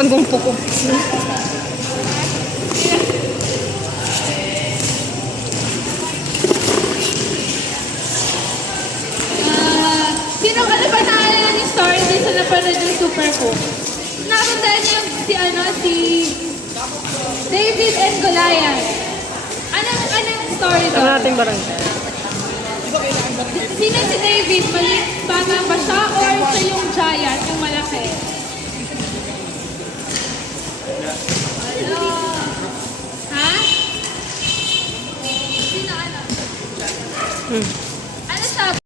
bagong puko. Sino ano ba naalala yung story din sa napanood yung Super Cook? Nakatandaan niyo si David and Goliath. Anong story Ang doon? ating barangay. Sino si David? Bata ba siya or siya yung giant, yung malaki? Ha? Sino alam?